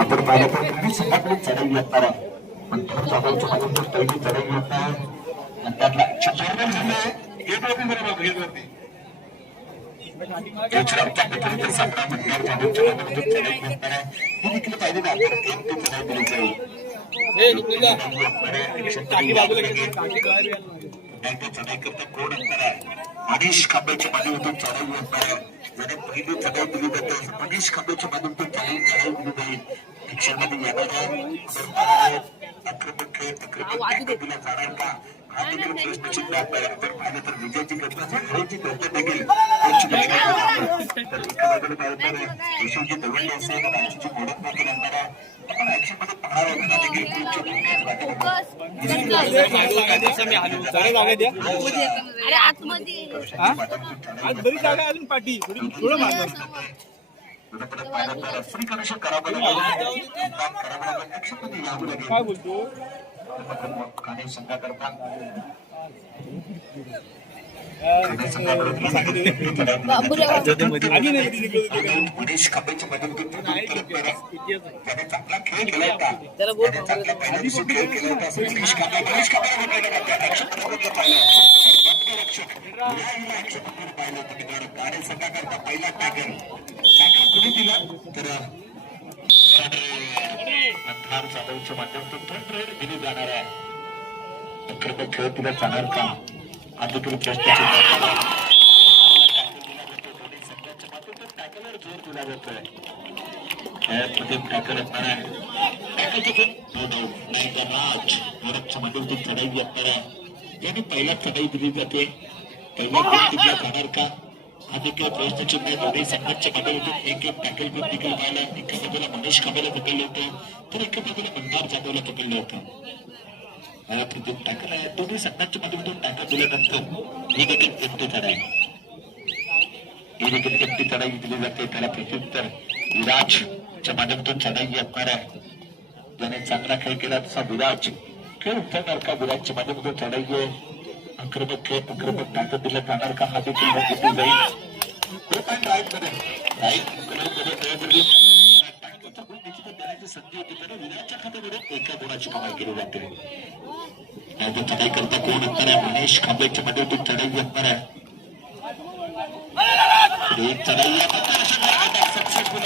आपण पाहिलं तर दोन्ही संघाकडे चढाई असणार आहे. पण थोडं जाधवच्या मधून तो पहिली चढाई होत आहे आणि त्यातला चढाई करता कोण असणार आहे. मनीष खांब्याच्या माध्यमातून चढाई असणार आहे. ज्याने पहिली चढाई दिली जाते मनीष खांब्याच्या माध्यमातून चढाई दिली जाईल. रिक्षामध्ये येणार आहे आक्रमक खेळ आक्रमक दिला जाणार का हा देखील प्रश्नचिन्ह आहे. आपण पाहिलं तर विजयाची घटना हरेची घटना देखील तर एका बाजूला पाहणार यशवंत दवंडी असेल राज्याची मोडक देखील आणणार आहे. आपण ऍक्शनमध्ये पाहणार आहोत ना देखील फ्री कनेक्शन करावं काय बोलतो संघा करता मनीष खांबेच्या मधून त्याने चांगला खेळ केला होता. चांगला पहिल्या दिवशी खेळ केला होता. मनीष खांबे पाहिलं तुम्ही गाडी संघा करता पहिला टॅकल कुणी दिला तर नंतर जाधवच्या माध्यमातून थर्ड रेड दिली जाणार आहे. खरं खेळ तिला जाणार का हा देखील प्रश्नचिन्ह टॅकलवर जोर दिला जातोय. खेळामध्ये टॅकल असणार आहे. राजच्या माध्यमातून चढाई असणार आहे. त्याने पहिला चढाई दिली जाते. पहिला टिकला जाणार का हा देखील प्रश्नचिन्ह आहे. दोन्ही संघाच्या माध्यमातून एक एक टॅकल पण देखील पाहिला. एका बाजूला मनीष खांबेला पकडलं होतं तर एका बाजूला मंदार जाधवला पकडलं होतं. टॅकल आहे. दोन्ही संघाच्या माध्यमातून टॅकल दिल्यानंतर ही देखील एकटी चढाई ही देखील एकटी चढाई दिली जाते. त्याला प्रत्युत्तर विराजच्या माध्यमातून चढाई असणार आहे. ज्याने चांगला खेळ केला तसा विराज खेळ उठवणार का विराजच्या माध्यमातून चढाई आहे. आक्रमक खेळ आक्रमक ताकद दिला जाणार का हा देखील घेतली जाईल. संधी होती तर विराजच्या खात्यामध्ये एका गुणाची कमाई केली जाते. चढाई करता कोण असणार आहे. मनीष खांबेच्या माध्यमातून चढाई असणार आहे. चढाई सक्सेसफुल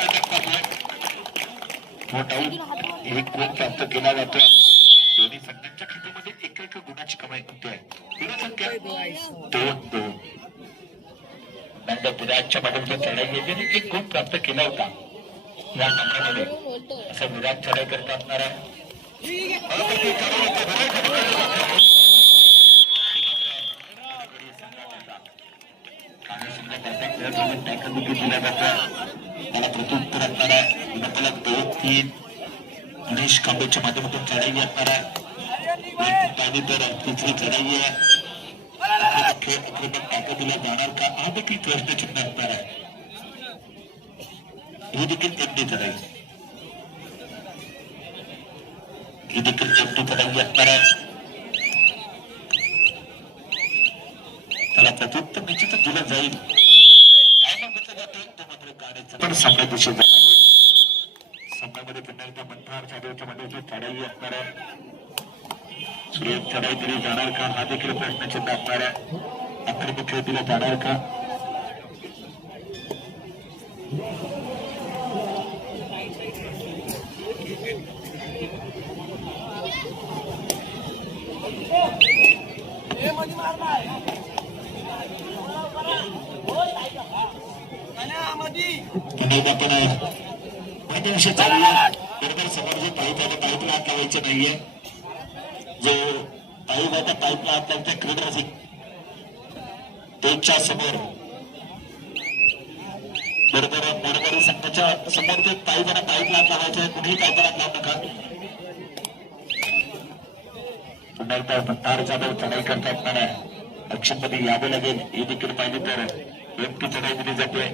एक गुण प्राप्त केला जातो. दोन्ही संघांच्या खात्यामध्ये एका एका गुणाची कमाई होते आहे. संख्या 2-2 नंतर विराजच्या माध्यमातून चढाई ज्याने एक गुण प्राप्त केला होता या टप्प्यामध्ये असं विराज चढाई करता असणार आहे. दिला जातो त्याला प्रत्युत्तर असणार आहे. त्याला 2-3 मनीष खांबेच्या माध्यमातून चढाई असणार आहे. तर तिसरी चढाई आहे. खेळ आक्रमक ताकद दिला जाणार का हा देखील प्रश्नचिन्ह असणार आहे. ही देखील एकटी चढाई ही देखील एकटी चढाई असणार आहे. त्याला प्रत्युत्तर निश्चितच दिलं जाईल. पण सामन्या दिवशी सामन्यामध्ये पुन्हा एकदा मंदार जाधवच्या मध्ये चढाई असणार आहे. सुरेश चढाई दिली जाणार का हा देखील प्रश्नचिन्ह असणार आहे. आक्रमक खेळ दिला जाणार का आपण विषय चालू बरोबर समोर जे पाईप आहे पाईपला हात लावायचे नाहीये. जो पाईप आहे त्या पाईपला हात लावते क्रीडा त्यांच्या समोर बरोबर बरोबर संघाच्या समोर ते पाईपला हात लावायचे आहे. कुठेही पाईपला हात लावू नका. पुन्हा एकदा मंदार जाधव चढाई करता असणार आहे. ऍक्शनमध्ये यावं लागेल. हे देखील पाहिजे तर एकटी चढाई दिली जाते.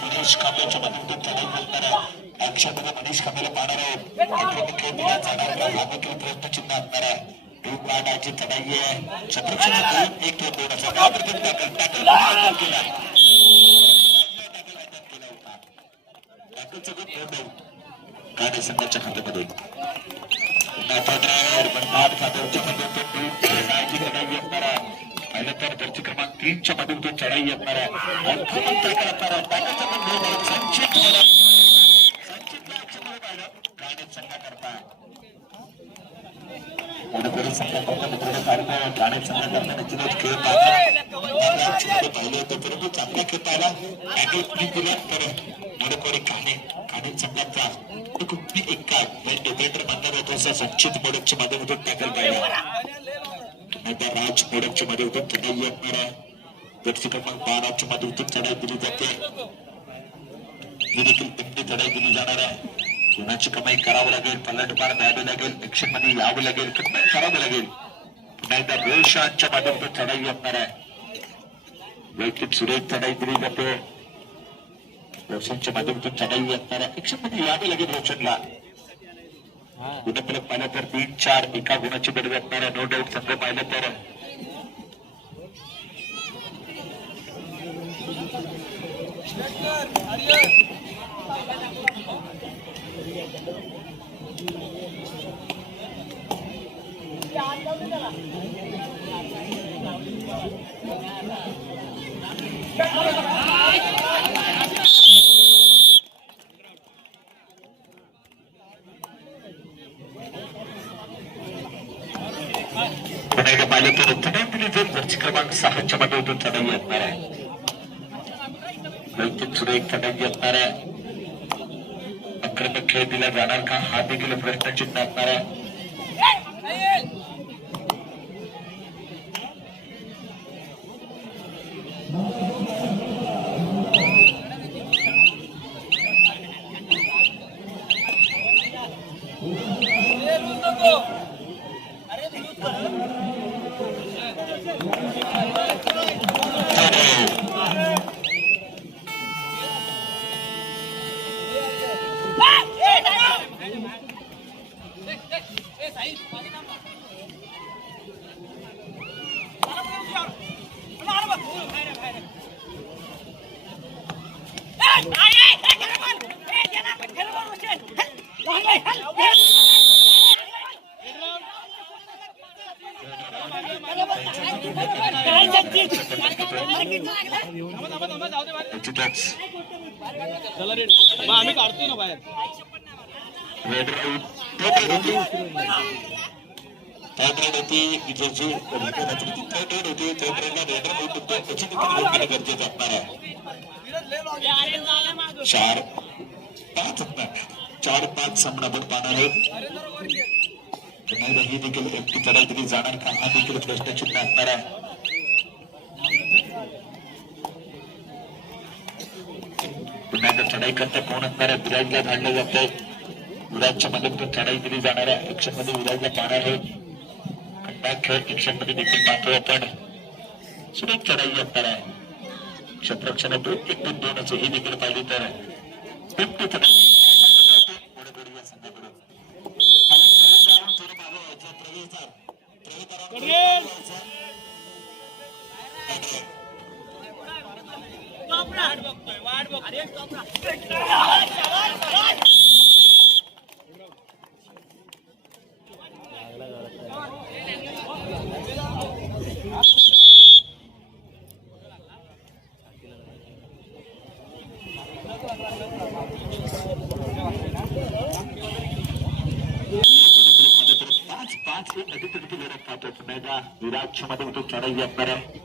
मनीष खांबेच्या मधून चढाई करणार आहे. ऍक्शनमध्ये मनीष खांबेला पाहणार आहे. प्रश्नचिन्ह असणार आहे. ती पाडाची चढाई आहे छत्रपती एक थोडासा टॅकल केला गाडी संघाच्या खात्यामध्ये पाहिलं तर दर्शी क्रमांक 3च्या मधून चढाई येणार संघाकरता गाणे संघाकरता निश्चितच खेळ पाहिले होते परंतु चांगला खेळ पाहिला दिला तर मोडकोडी काणे संघाचा कुठली एका डिफेंडर म्हणणार होतो संचित मोडकच्या माध्यमातून टॅकल पाहिला राज मोडकच्या माध्यमातून चढाई येणार आहे दर्शी क्रमांक 12च्या माध्यमातून चढाई दिली जाते ही देखील तिथली चढाई दिली जाणार आहे कोणाची कमाई करावं लागेल पलटवार द्यावी लागेल ऍक्शन मध्ये यावं लागेल कमाई करावं लागेल पुन्हा एकदा रोशांच्या माध्यमातून चढाई येणार आहे वैयक्तिक सुरेख चढाई दिली जाते रोशनच्या माध्यमातून चढाई येणार आहे ऍक्शन मध्ये यावं लागेल रोशनला गुणफलक पाहिलं तर 3-4 एका गुणाची बरी असणार आहे नो डाऊट संघ पाहिलं तर पाहिलं तर दर्शी क्रमांक 6च्या माध्यमातून चढाई येणार आहे वैयक्तिक सुरेख चढाई येणार आहे आक्रमक खेळ दिला जाणार का हा देखील प्रश्नचिन्ह असणार आहे आम्ही काढतोय ना बाहेर गरजेचं असणार आहे 4-5 सामना आपण पाहणार आहोत ही देखील एकटी चढाई दिली जाणार का हा देखील प्रश्नचिन्ह असणार आहे पुन्हा एकदा चढाई करता कोण असणार आहे विराजला धाडलं जातंय विराजच्या माध्यमातून चढाई दिली जाणार आहे ऍक्शन मध्ये विराजला पाहणार आहे खंडा खेळ ऍक्शन मध्ये देखील पाहतोय आपण सुरेख चढाई असणार आहे क्षेत्ररक्षणातून 1-2 ही देखील पाहिली तर एकटी चढाई विराजच्या मध्ये चढाई असणार आहे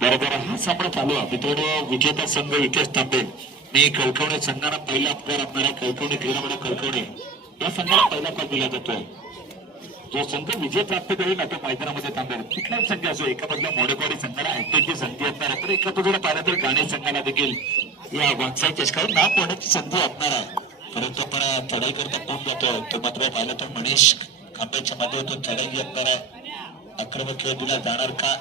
बरोबर हा सामना चालू आहे मित्रांनो विजेता संघ इथेच थांबेल मी कळकवणे संघाला पहिला अपकार असणार आहे कळकवणे क्रीडामंडळ कळकवणे या संघाला पहिला कॉल दिला जातोय जो संघ विजय प्राप्त करेल ना तो मैदानामध्ये थांबेल कुठलाही संघ असो एका बाजूला मोडेकवाडी संघाला ऐकण्याची संधी असणार आहे तर एका बाजूला पाहिलं तर गाणे संघाला देखील या वागसाई चषकावर नाव पोहण्याची संधी असणार आहे परंतु आपण चढाई करता कोण जातोय तो मात्र पाहिलं तर मनीष खांब्याच्या माध्यमातून चढाई असणार आहे आक्रमक खेळ दिला जाणार का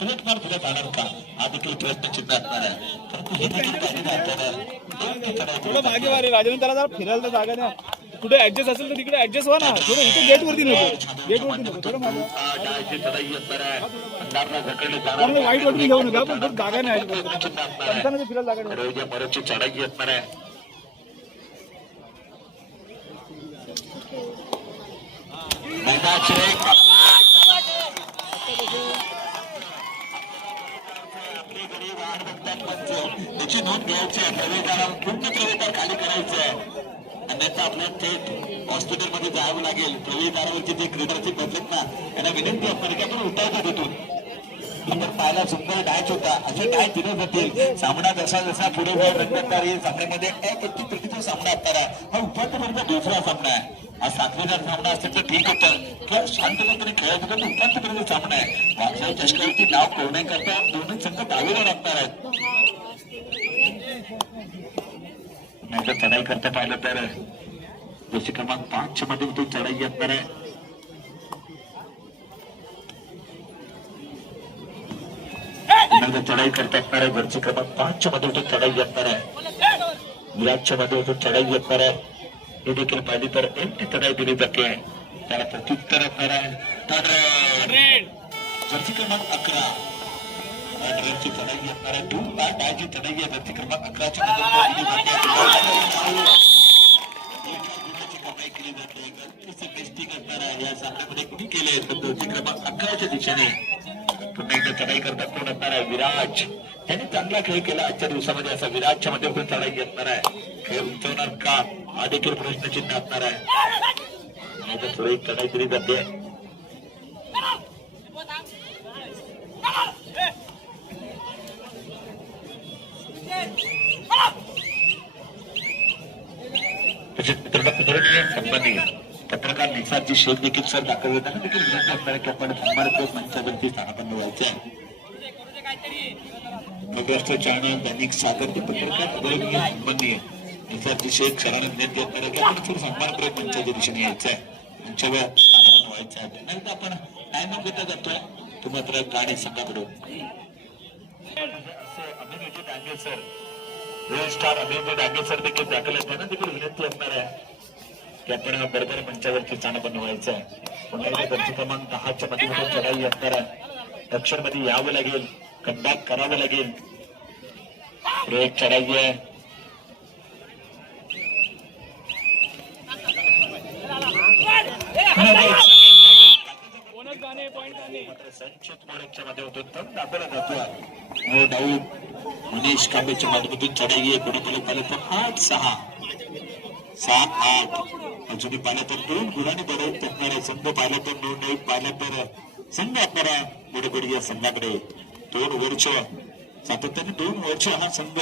पलटवार दिला जाणार का हा देखील प्रश्नचिन्ह असणार आहे परंतु हे देखील पाहिजे थोडं मागे वारे राजन त्याला जरा फिरायला तर जागा द्या कुठे ऍडजस्ट असेल तर तिकडे ऍडजस्ट व्हा ना. थोडं इथे गेट वरती नको, गेट वरती नको. थोडं माझं चांगलं वाईट वरती घेऊ नका, पण जागा नाही पंचांना फिरायला जागा नाही. चढाई असणार आहे. त्याची नोंद घ्यायची आहे. प्रवेशद्वार पूर्ण प्रवेशद्वार खाली करायचं आहे, अन्यथा आपल्याला थेट हॉस्पिटलमध्ये जावं लागेल. प्रवेशद्वारावरचे जे क्रीडार्थी बसलेत ना, त्यांना विनंती असणार की आपण उठायचं तिथून. आपण पाहायला सुंदर डायच होता, असे डाय दिले जातील. सामना जसा जसा पुढे जाईल रंगतदार येईल. सामन्यामध्ये एक प्रतिचा सामना असणार आहे. हा उपांत्यपूर्व दुसरा सामना आहे. हा 7वीचा सामना असेल तर ठीक होतं, किंवा शांतपणे खेळत होता. तो उपांत्यपूर्व सामना आहे. वाकसाई चषकावरती नाव कोरण्याकरता दोन्ही संघ डावीला लागणार आहेत. नाही तर चढाई करता पाहिलं तर जशी क्रमांक 5 मध्ये तो चढाई असणार आहे. चढाई करता असणार आहे. वरची क्रमांक 5 मध्ये तो चढाई असणार आहे. विराटच्या मध्ये तो चढाई असणार आहे. हे देखील पाहिली तर एक चढाई दिली जाते, त्याला प्रत्युत्तर असणार आहे. तर वरची क्रमांक 11 ची चढाई असणार आहे. टू डायची चढाई आहे. वरची क्रमांक 11ची कमाई केली जाते. टेस्टिंग असणार आहे. या सामन्यामध्ये कुणी केले तर वरची क्रमांक 11च्या दिशेने पुन्हा एकदा चढाई करता कोण असणार आहे. विराज यांनी चांगला खेळ केला आजच्या दिवसामध्ये. असा विराजच्या मध्ये पण चढाई असणार आहे. खेळ उंचवणार का हा देखील प्रश्नचिन्ह असणार आहे. नाही तर थोडी चढाई केली जाते. पत्रकार निसारची शेख देखील सर दाखल होताना देखील विनंती असणार की आपण सन्मानपूर्वक मंचावरती स्थानापन्न व्हायचं. महाराष्ट्र चॅनल दैनिक सागर ते पत्रकार संबंधीय निसारची शेख सरांना विनंती असणार की आपण थोडं सन्मानपूर्वक मंचाच्या दिशेने यायचं आहे, मंचावर स्थानापन्न व्हायचं आहे. नाही तर आपण टाइम घेता जातोय. तो मात्र गाणी संघाकडून अभिनेते डांगे सर, रेल स्टार अभिनेते डांगे सर देखील दाखल असताना देखील विनंती असणार आहे की आपण बरोबर मंचावरती स्थानापन्न व्हायचं आहे. पुन्हा क्रमांक 10च्या मध्ये चढाई असणार आहे. दक्षिण मध्ये यावं लागेल, कमबॅक करावं लागेल. एक चढाई आहे. संचित मोडकच्या मध्ये होतो तर दाखवला जातो. नो डाऊट मनीष कांबेच्या माध्यमातून चढाई आहे. कुठे पाहिलं तर 8-6 7-8 अजूनही पाहिलं तर 2 गुणांनी बरोबर असणारे संघ पाहिलं तर 2-1 पाहिलं तर संघ असणारा मोडगडी या संघाकडे 2 वर्ष सातत्याने 2 वर्ष हा संघ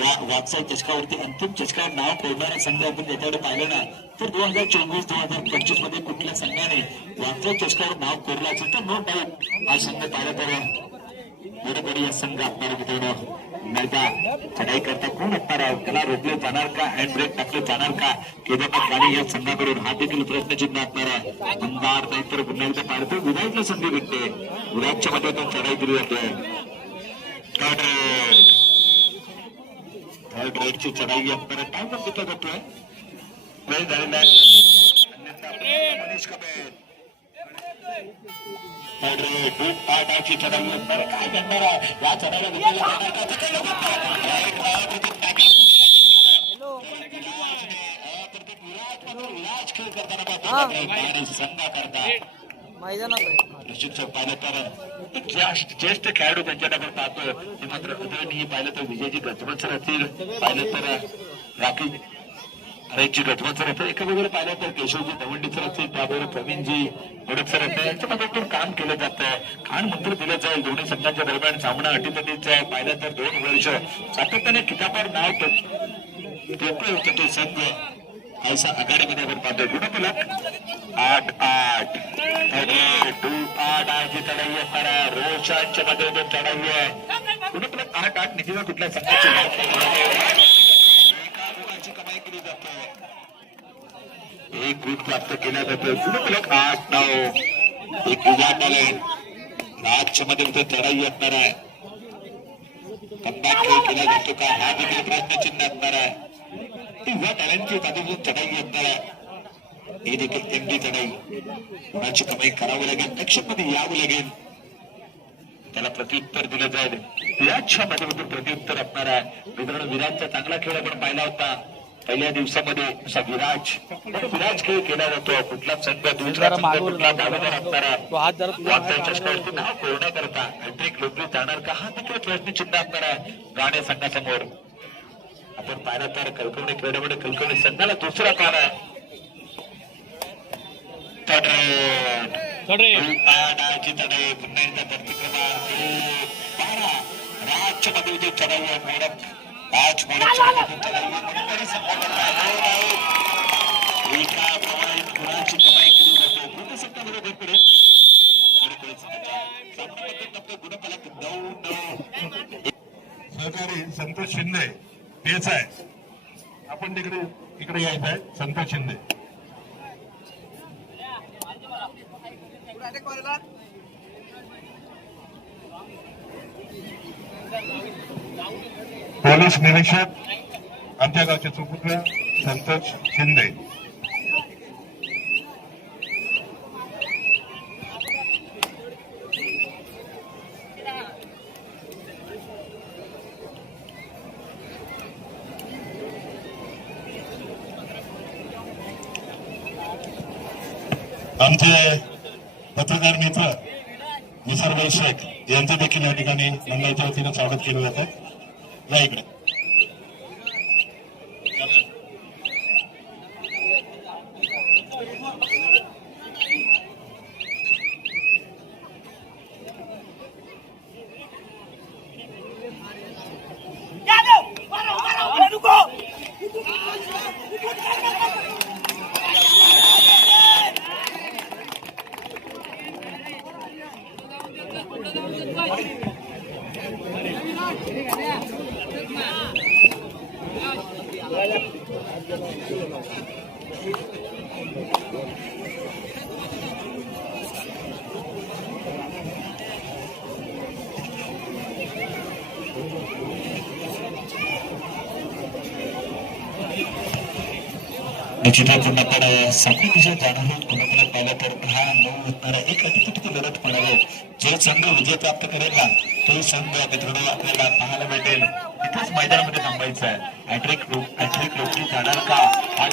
या वाकसाई चषकावरती अंतिम चषकावर नाव कोरणारा संघ आपण त्याच्याकडे पाहिलं ना तर 2024-2025 मध्ये कुठल्या संघाने वाकसाई चषकावर नाव कोरलं असेल तर नो डाऊट हा संघ पाहिला तर मोडगडी या संघ असणारे मित्रांनो. नाहीता चढाई करता कोण असणार आहे, त्याला रोखले जाणार का, हँड ब्रेक टाकले जाणार का, केदारनाथ गाडी या संघाकडून हा देखील प्रश्नचिन्ह असणार आहे. अंधार नाही तर पुन्हा एकदा पाहतो विराटला संधी भेटते. विराटच्या मध्ये पण चढाई दिली जाते. थर्ड रेडची चढाई असणार आहे. काय पण तिथं जातोय वेळ झालेला आहे. मनीष कबेर थर्ड रेड पाटाची चढाई असणार आहे. काय करणार आहे या चढाईला विराज खेळ करताना संघा करता प्रशिक्षक पाहिलं तर ज्येष्ठ खेळाडू त्यांच्याकडे आपण पाहतोय. ते मात्र उदयनही पाहिलं तर विजयजी गजबज सर असतील, पाहिलं तर राकेश अरेची गजबज सर असतील, एका वगैरे पाहिलं तर केशवजी दवंडी सर असतील, त्याबरोबर प्रवीणजी ओडक सर असतील. यांच्यामध्ये काम केलं जातं. खाण मंत्र दिलं जाईल. दोन्ही संघांच्या दरम्यान सामना अटीतटीचा आहे. पाहिलं तर 2 वर्ष सातत्याने किताबावर नाव ठोकलं तो संघ ऐसा आघाडीमध्ये आपण पाहतोय. गुणफलक 8-8 2-8 चढाई असणार आहे. रोषांच्या मध्ये चढाई आहे. गुणफलक 8-8 निधीला कुठल्या संघाची एका गुणाची कमाई केली जाते. 1 गुण प्राप्त केला जातो. गुणफलक 8-9 एक विजय आले. राज्य मध्ये चढाई असणार आहे. कमबॅक खेळ केला जातो का हा देखील प्रश्नचिन्ह असणार आहे. या टाळ्यांची तात्पुरती चढाई असणार आहे. हे देखील एमडी चढाई कोणाची कमाई करावं लागेल ऍक्शन मध्ये यावं लागेल त्याला प्रत्युत्तर दिलं जाईल विराटच्या माध्यमातून प्रत्युत्तर असणार आहे मित्रांनो विराटचा चांगला खेळ आपण पाहिला होता पहिल्या दिवसामध्ये असा विराज खेळ केला जातो कुठला संघ दुसरा संघ कुठला दावेदार असणारा चष्म्यावरती नाव पूर्ण करता हॅट्रिक लोकरी जाणार का हा देखील प्रश्नचिन्ह असणार आहे गाणे संघासमोर आपण पाहिला तर कलकवणी खेळामध्ये कलकवणी संघाला दुसरा काळ आहे राज्यमध्ये चढाई मोडक आज गुणांची कमाई केली जाते कोणत्या संघामध्ये गुणफलक 9-9 सहकारी संतोष शिंदे तेच आहे आपण इकडे यायचं आहे संतोष शिंदे पोलीस निरीक्षक आमच्या गावचे सुपुत्र संतोष शिंदे आमचे पत्रकार मित्र निसर्ग शेख यांचं देखील या ठिकाणी मंडळाच्या वतीनं स्वागत केलं जातं या इकडे निश्चितच आपण साखळी दिशेत जाणार आहोत कोणाला पाहिलं तर हा 9 असणारा एक अतिकिती लढत होणार आहे जो संघ विजय प्राप्त करेल ना तो संघ मित्रांनो आपल्याला पाहायला भेटेल इथेच मैदानामध्ये थांबायचं आहे हॅट्रिक लोकरी जाणार का हा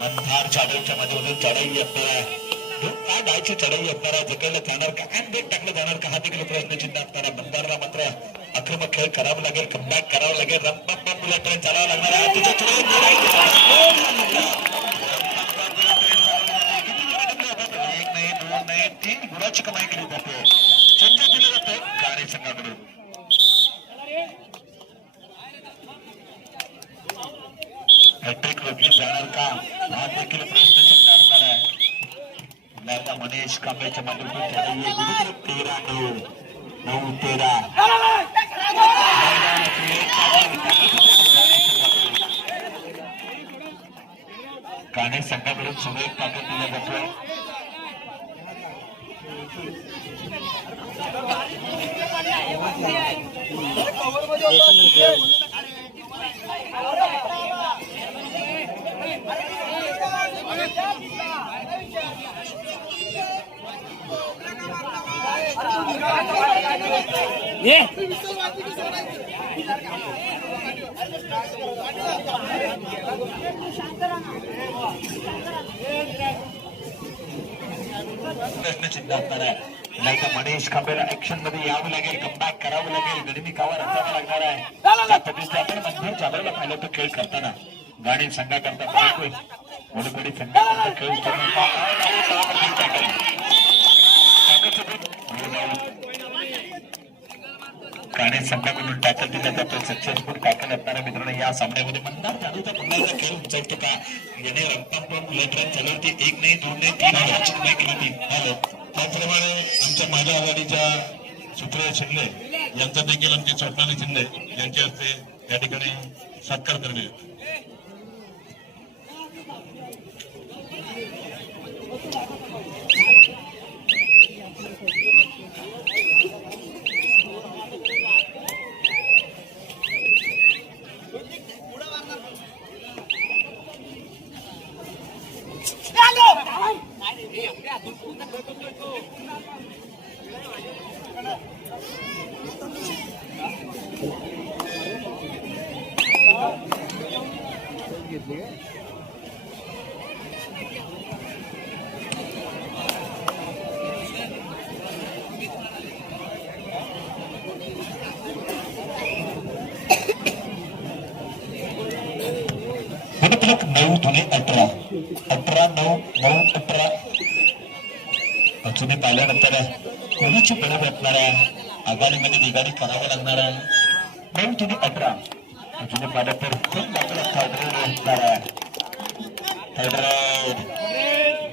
बंधार चढाईच्या माध्यमातून चढाई आपल्याला डायची चढाई असणारा जगायला जाणार का आणि टाकलं जाणार का हा देखील प्रश्नचिन्ह असणारा बंधारला मात्र आक्रमक खेळ करावं लागेल कमबॅक करावं लागेल रंपा मुलापर्यंत चालावं लागणार आहे एक नाही 2 नाही 3 गुणाची कमाई केली जाते संघ दिलं जातं गाडी संघाकडून हॅट्रिक रोखली जाणार का हा देखील प्रश्नचिन्ह असणार आहे मनीष कांबळेच्या माध्यमातून 13-9 गाणे संघाकडून सुरेख ताकद दिला जातो प्रश्नचिन्ह असणार आहे नाही तर मनीष कांबळेला ऍक्शन मध्ये यावं लागेल कमबॅक करावं लागेल गणिमिकावर असावं लागणार आहे त्या पद्धतीने आपण मंदिर चालवला पाहिलं तो खेळ करताना गाडी संघाकरता मोडकडी संघाकरता खेळ गाणे संघाकडून टॅकल दिला जातो सक्सेसफुल टॅकल असणाऱ्या मित्रांनो या सामन्यामध्ये मंदार जादूचा पुन्हा एकदा खेळ उचलतो का याने रंपांपा मुलांतरात चालवते 1 नाही 2 नाही 3 गुणाची कमाई केली होती हॅलो त्याचप्रमाणे आमच्या माझ्या आघाडीच्या सुप्रिया शिंदे यांचा देखील आमचे स्वप्नाली शिंदे यांच्या हस्ते या ठिकाणी सत्कार करण्यात येतो जुने 18 18-9 9-18 अजूनही पाहिल्यानंतर कोणाची गरज असणार आहे आघाडीमध्ये बिघाडी करावं लागणार आहे 9 जुने 18 अजूनही पाहिलं तर खूप आपला असणार आहे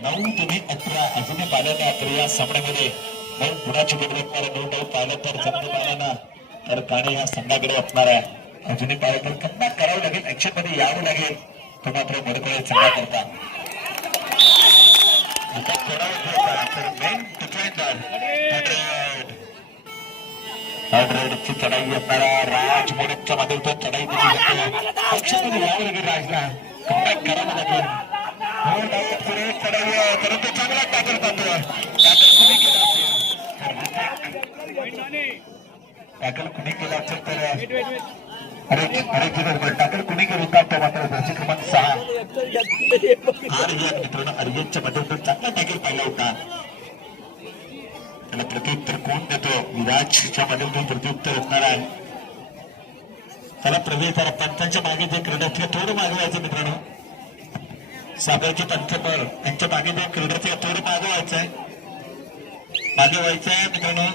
9 जुने 18 अजूनही पाहिलं तर या सामन्यामध्ये 9 गुणाची गरज असणार 9 9 पाहिलं तर जमलं पाहिलं ना तर काणे या संघाकडे असणार आहे अजूनही पाहिलं तर कम्बॅक करावं लागेल ऍक्शन मध्ये यावं लागेल तो मात्र मोडकडे संघा करता चढाई असणारा राज मोडकच्या मध्ये तो चढाई दिली ऍक्शन मध्ये यावं लागेल राजला कम्बॅक करावं लागेल पुढे चढाई परंतु चांगला टॅकल करतो टॅकल कुणी केला असेल तर अरे टाकल कुणी करू का तो मात्र दर्शक क्रमांक 6 आर्यन मित्रांनो अर्यनच्या मध्ये चांगला टॅकल पाहिला होता त्याला प्रत्युत्तर कोण देतो विराजच्या मध्ये तो प्रत्युत्तर असणार आहे त्याला प्रवेश त्याला पंचांच्या मागे जे क्रीडार्थी थोडं मागे व्हायचं मित्रांनो साबळचे पंचबळ त्यांच्या मागे जे क्रीडार्थी थोडं मागे व्हायचंय मित्रांनो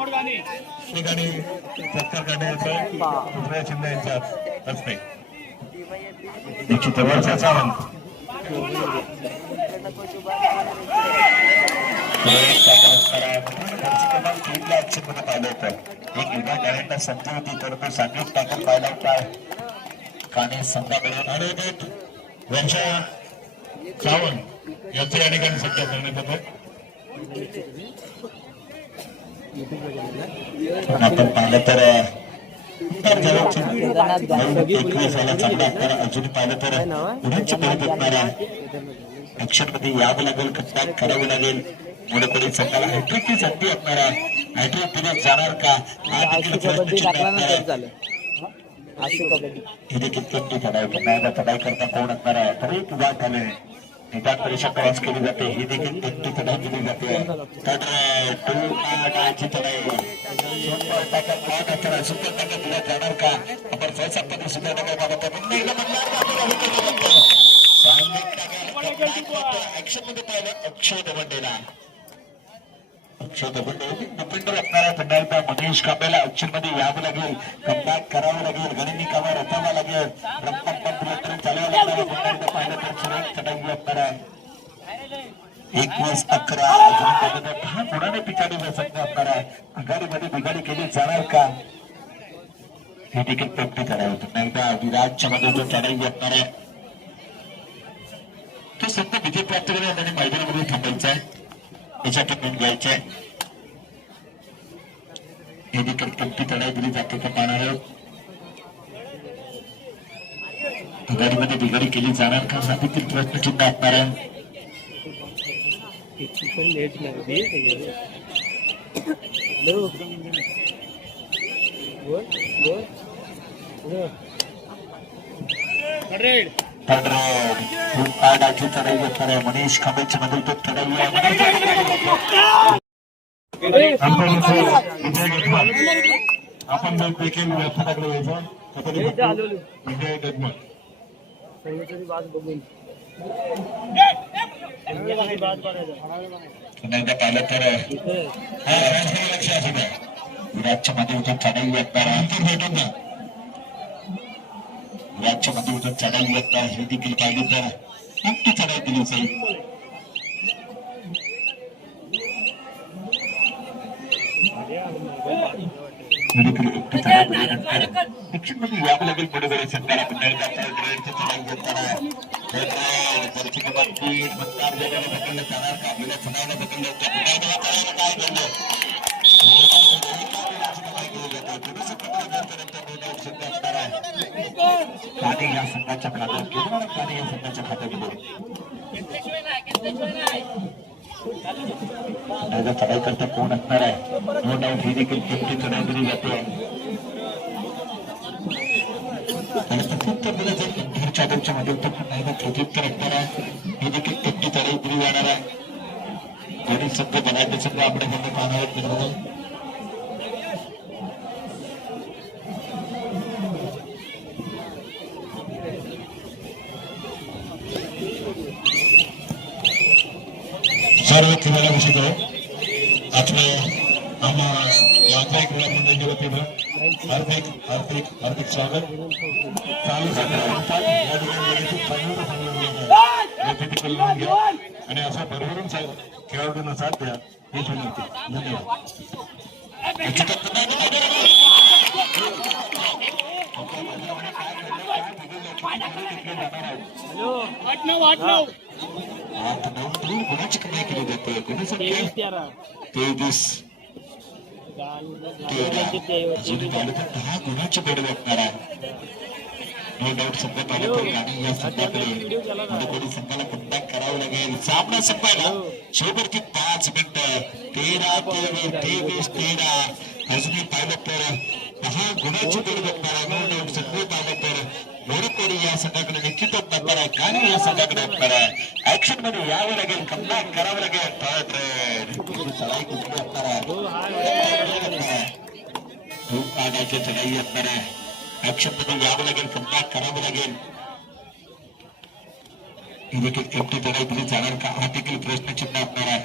ठिकाणी सत्कार करण्याचं दुसऱ्या शिंदे यांच्या हस्ते निश्चित वर्षा सावंत पाहिलं होतं एक युवा टॅलेंटला संधी होती तर तो सांगित टाकून पाहिला होता काने संघाकडे वर्षा सावंत याचं या ठिकाणी सत्कार करण्यात होतं आपण पाहिलं तर अजून पाहिलं तर पुढे परत असणारा ऍक्शन मध्ये यावं लागेल कम्बॅक करावं लागेल मोडकडे संघाला हॅट्रिकची संधी असणारा हॅट्रिक दिवस जाणार का हा देखील प्रश्न हे देखील कमी चढाई चढाई करता कोण असणार आहे तर एक वाट आले निदान परीक्षा क्रॉस केली जाते ही देखील एकटी चढाई दिली जाते तर सुपर टाका दिला जाणार का आपण फर्स्ट आपण सुपर टाका ऍक्शन मध्ये पाहिलं अक्षय दवंडेला डिपेंडर असणारा पुन्हा एकदा मनीष कांबेला ऍक्शन मध्ये यावं लागेल कम्बॅक करावं लागेल गणिनिकावर रचावं लागेल रक्कम चालवावं लागणार पुन्हा एकदा पाहिलं तर सुरेश चढाई असणार आहे 21-11 हा गुणाने पिछाडी संघ असणार आहे आघाडीमध्ये बिघाडी केली जाणार का हे देखील प्रगती करावं पुन्हा एकदा विराजच्या मध्ये जो चढाई असणार आहे तो सत्य विजय प्राप्त करून त्यांनी मैदानामध्ये थांबायचा आहे याच्यातून नोंद घ्यायचे आहे हे देखील प्रगती चढाई दिली जाते का पाहणार आहोत आघाडीमध्ये बिघाडी केली जाणार का हा देखील प्रश्नचिन्ह असणार आहे मनीष कांबेच्या मध्ये तो चढाई आपण देखील व्यवस्थाकडे यायचं विजय गजमल पुन्हा पाहिलं तर लक्ष असू द्या विराजच्या मध्ये उतर चढाई असणार भेटून ना विराजच्या मध्ये उतर चढाई असणार हे देखील पाहिजे तर एकटी चढाई दिली जाईल मध्ये यावं लागेल पुढे वेळेस चढाई जाणार का आपल्याला चढायला काने या संघाच्या खात्यात गेले काने या संघाच्या खात्यात गेले चढाई करता कोण असणार आहे नो डाऊट ही देखील किमती चढाई दिली जाते आणि प्रत्युत्तर दिलं जाईल इंटरच्या आदरच्या मध्ये प्रत्युत्तर असणार आहे ही देखील किमती चढाई दिली जाणार आहे दोन्ही संघ बनायचे संघ आपण पाहणार आहेत सर्व क्रीडा विषय आपले आम्हा यात्रा क्रीडा मंडळाच्या वतीनं हार्दिक स्वागत आणि असा भरभरून खेळाडूंना साथ द्या ही विनंती. धन्यवाद. गुणाची कमाई केली जाते. गुणासाठी 23 10 गुणाची बेड वाटणार आहे. नो डाऊट संघ पाहिलं तर गाणी या संघाकडे कोणी संघाला कमबॅक करावं लागेल. सामना संपायला शेवटची 5 मिनिटं 13 अजूनही पाहिलं तर 10 गुणाची बेड वाटणार आहे. नो डाऊट संघ पाहिलं तर मोडकोडी या संघाकडे निश्चितच वाटणार आहे. गाणी या संघाकडे वाटणार आहे. ऍक्शन मध्ये यावं लागेल, कमबॅक करावं लागेल. चढाई कुठे वाटणार आहे. धूम काढायची चढाई असणार आहे. ऍक्शन मध्ये यावं लागेल, कमबॅक करावं लागेल. ही देखील कमटी चढाई पुढे जाणार का हा देखील प्रश्नचिन्ह असणार आहे.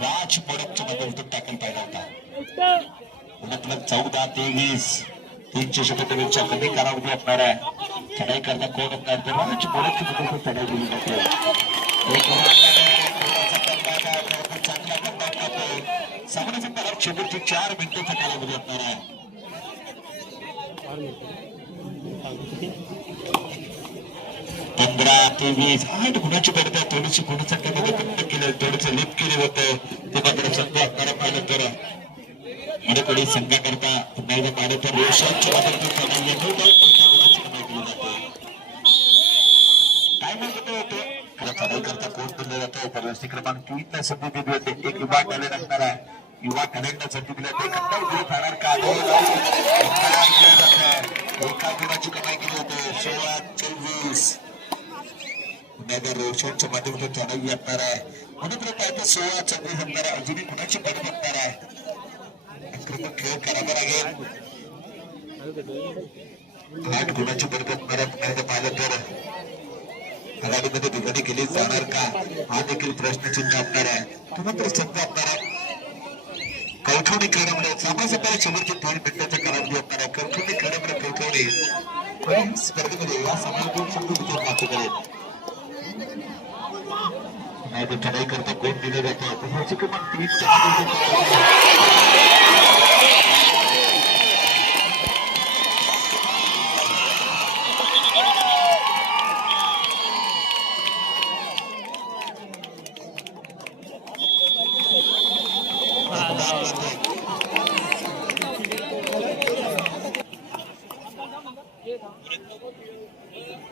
राज मोडकच्या मध्ये टाकल पाहिला होता. 14-23 300 षटकापेक्षा कमी कालावधी असणार आहे. चढाई करता कोण असणार तर राज मोडकची मध्ये चढाई दिली जाते. सामन्याचा परार शेवटची 4 मिनिटाचा कालावधी असणार आहे. 15-23 8 गुणाची पडतात. थोडीशी गुणसंख्येमध्ये कमी केलं, थोडंसं लिप केले होतं. ते मात्र संघ असणारा पाहिलं तर मोडकोडी संघाकरता पुन्हा एकदा पाहिलं तर रोषांची काय म्हणतो होते खरं चढाई करता कोण दिलं जातं. प्रवासी क्रमांक 3 ला संधी दिली होते. एक युवा टॅलेंट असणार आहे. युवा टॅलेंटला संधी दिली होते. एका गुणाची कमाई केली होते. 16-24 रोषांच्या माध्यमातून चढाई असणार आहे. म्हणून पाहिजे 16-26 असणार आहे. अजूनही गुणाची पडत असणार आहे. खेळ करावा लागेल. 8 गुणाची बरोबर पाहिलं तर आघाडीमध्ये दुधाने केली जाणार का हा देखील प्रश्नचिन्ह असणार आहे. मात्र संघ असणार आहे. कवठवणी क्रीडामध्ये सामना शेवटचे 3 मिनिटाच्या कालावधी असणार आहे. कवठवणी क्रीडामध्ये कवठवणी स्पर्धेमध्ये या सामन्यातून संघ विजय प्राप्त करेल. नाही तर चढाई करता कोण दिलं जातं. क्रमांक 3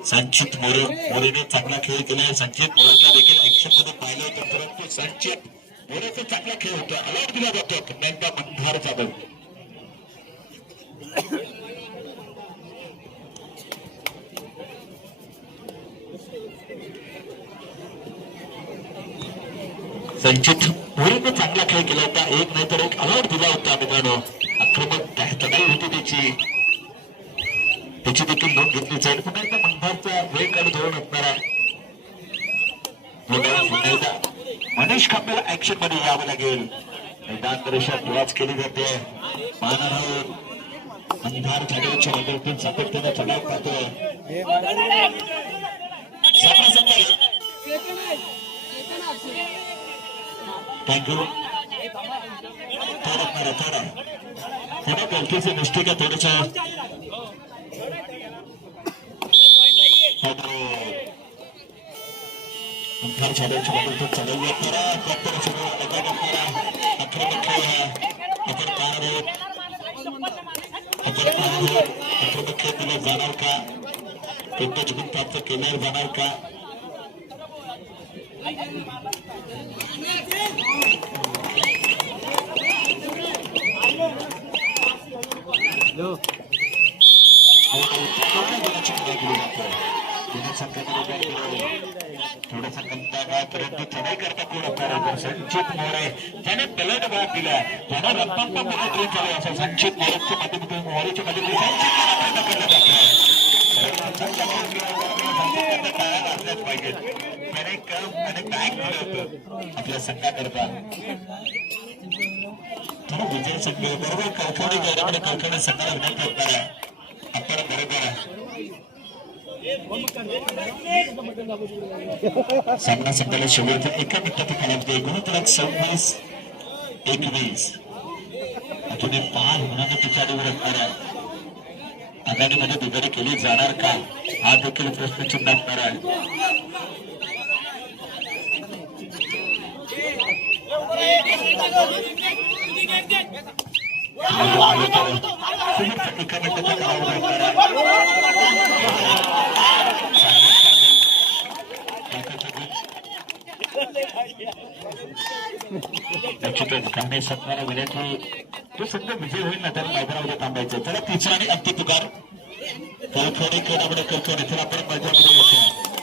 संचित मोरेने चांगला खेळ केलाय. संचित मोरेला देखील ऍक्शन मध्ये पाहिलं होतं. परंतु संचित मोरेचा चांगला खेळ होतो. अलर्ट दिला जातो. पुन्हा एकदा मंधार जाधव संचित मोरेने चांगला खेळ केला होता. एक नाही तर एक अलर्ट दिला होता. मित्रांनो आक्रमक चढाई होती त्याची देखील नोंद घेतली जाईल. पुन्हा एकदा मंधारचा वेळ काढ धोरण असणार आहे. मनीष खांबेला ऍक्शन मध्ये यावं लागेल. मैदान रेषा क्रॉस केली जाते. मंधार चढाईच्या माध्यमातून सातत्याने चढाव पाहतोय. थँक्यू. थोडा गलतीचे निष्ठे का थोडस मंधार चढाईच्या माध्यमातून चढाई करा. आक्रमक खेळ आपण आक्रमक खेळ दिला जाणार का. कोणत्या जिंकून प्राप्त केल्यावर जाणार का. थोडासा कमता का परंतु चढाई करता कोण असणार संचित मोरे त्याने पलट भाग दिला त्याने रप्पा मध्ये चालू असं संचित मोरेच्या माध्यमातून मोरेच्या माध्यमातून असल्याच पाहिजे त्याने काम आणि बॅग दिलं होतं आपल्या संघाकरता थोडं विजय संघ बरोबर कळकवडी गौरवकडे कळकवडी संघाला विनंती असणार आहे आपण बरोबर सामना संघाला शेवटच्या एका मिनिटात कालावधी गुणोत्तरात 26-21 अजून पार होणार पिछाडीवर असणार आहे आघाडीमध्ये दुधारी केली जाणार का हा देखील प्रश्नचिन्ह असणार आहे एका मिनिटाचा कालावधी असणार निश्चितच कांबळे सत्वाला विनंती तो सध्या विजय होईल ना तर मैदानामध्ये थांबायचं त्याला तिसरा आणि अंतिम पुकार कळकवडी कळकवडी तर आपण मैदानामध्ये